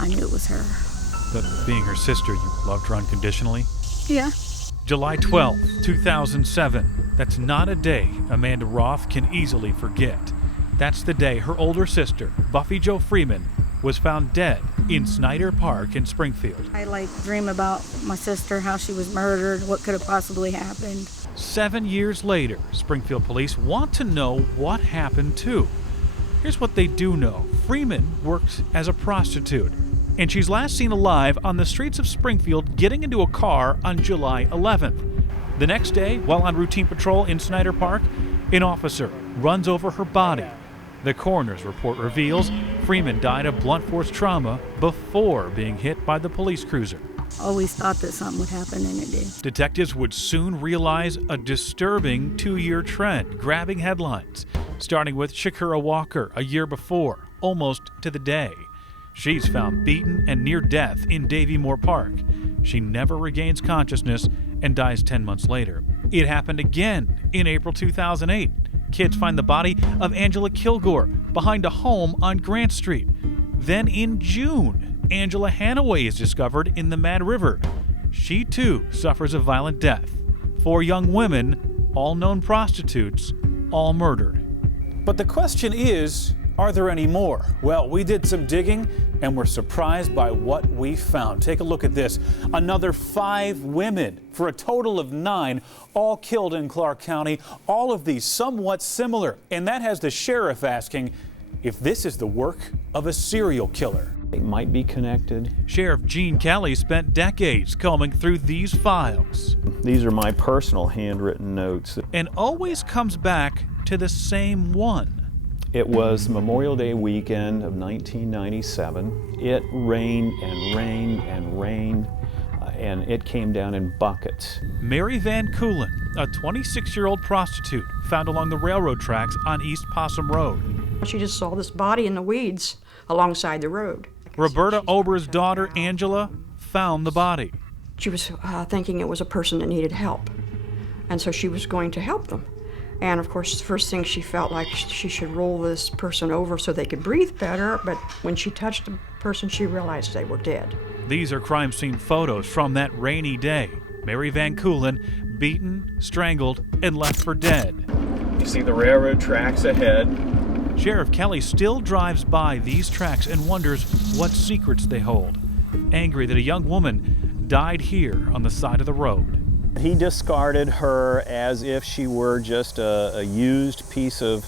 I knew it was her. But being her sister, you loved her unconditionally? Yeah. July 12, 2007. That's not a day Amanda Roth can easily forget. That's the day her older sister, Buffy Jo Freeman, was found dead in Snyder Park in Springfield. I dream about my sister, how she was murdered, what could have possibly happened. 7 years later, Springfield police want to know what happened too. Here's what they do know. Freeman works as a prostitute, and she's last seen alive on the streets of Springfield getting into a car on July 11th. The next day, while on routine patrol in Snyder Park, an officer runs over her body. The coroner's report reveals Freeman died of blunt force trauma before being hit by the police cruiser. Always thought that something would happen, and it did. Detectives would soon realize a disturbing 2-year trend, grabbing headlines, starting with Shakira Walker a year before, almost to the day. She's found beaten and near death in Davie Moore Park. She never regains consciousness and dies 10 months later. It happened again in April 2008. Kids find the body of Angela Kilgore behind a home on Grant Street. Then in June, Angela Hannaway is discovered in the Mad River. She too suffers a violent death. 4 young women, all known prostitutes, all murdered. But the question is, are there any more? Well, we did some digging and were surprised by what we found. Take a look at this. Another 5 women, for a total of 9, all killed in Clark County. All of these somewhat similar. And that has the sheriff asking if this is the work of a serial killer. It might be connected. Sheriff Gene Kelly spent decades combing through these files. These are my personal handwritten notes. And always comes back to the same one. It was Memorial Day weekend of 1997. It rained and rained and rained, and it came down in buckets. Mary Van Coolen, a 26-year-old prostitute found along the railroad tracks on East Possum Road. She just saw this body in the weeds alongside the road. Roberta Ober's daughter, Angela, found the body. She was thinking it was a person that needed help, and so she was going to help them. And of course, the first thing she felt like she should roll this person over so they could breathe better, but when she touched the person, she realized they were dead. These are crime scene photos from that rainy day. Mary Van Coolen beaten, strangled, and left for dead. You see the railroad tracks ahead. Sheriff Kelly still drives by these tracks and wonders what secrets they hold. Angry that a young woman died here on the side of the road. He discarded her as if she were just a used piece of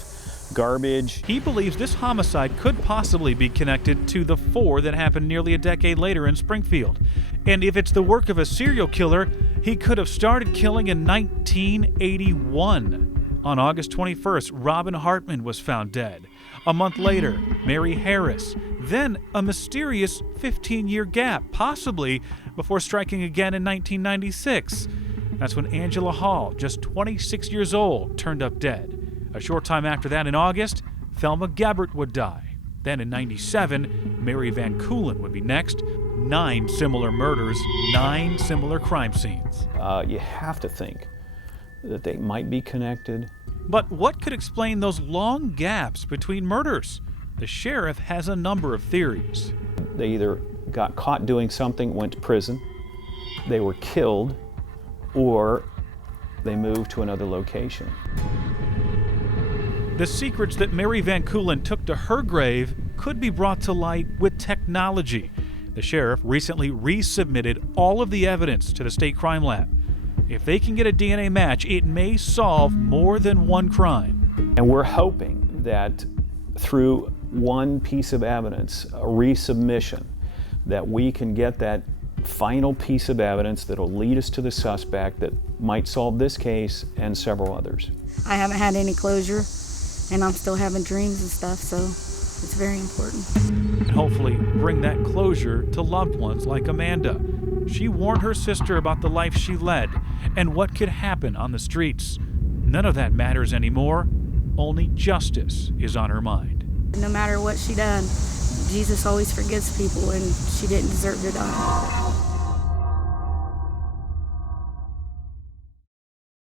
garbage. He believes this homicide could possibly be connected to the 4 that happened nearly a decade later in Springfield. And if it's the work of a serial killer, he could have started killing in 1981. On August 21st, Robin Hartman was found dead. A month later, Mary Harris. Then a mysterious 15-year gap, possibly before striking again in 1996. That's when Angela Hall, just 26 years old, turned up dead. A short time after that, in August, Thelma Gabbert would die. Then in 97, Mary Van Coolen would be next. 9 similar murders, 9 similar crime scenes. You have to think that they might be connected. But what could explain those long gaps between murders? The sheriff has a number of theories. They either got caught doing something, went to prison, they were killed, or they moved to another location. The secrets that Mary Van Coolen took to her grave could be brought to light with technology. The sheriff recently resubmitted all of the evidence to the state crime lab. If they can get a DNA match, it may solve more than one crime. And we're hoping that through one piece of evidence, a resubmission, that we can get that final piece of evidence that'll lead us to the suspect that might solve this case and several others. I haven't had any closure, and I'm still having dreams and stuff, so it's very important. And hopefully bring that closure to loved ones like Amanda. She warned her sister about the life she led and what could happen on the streets. None of that matters anymore. Only justice is on her mind. No matter what she done, Jesus always forgives people, and she didn't deserve to die.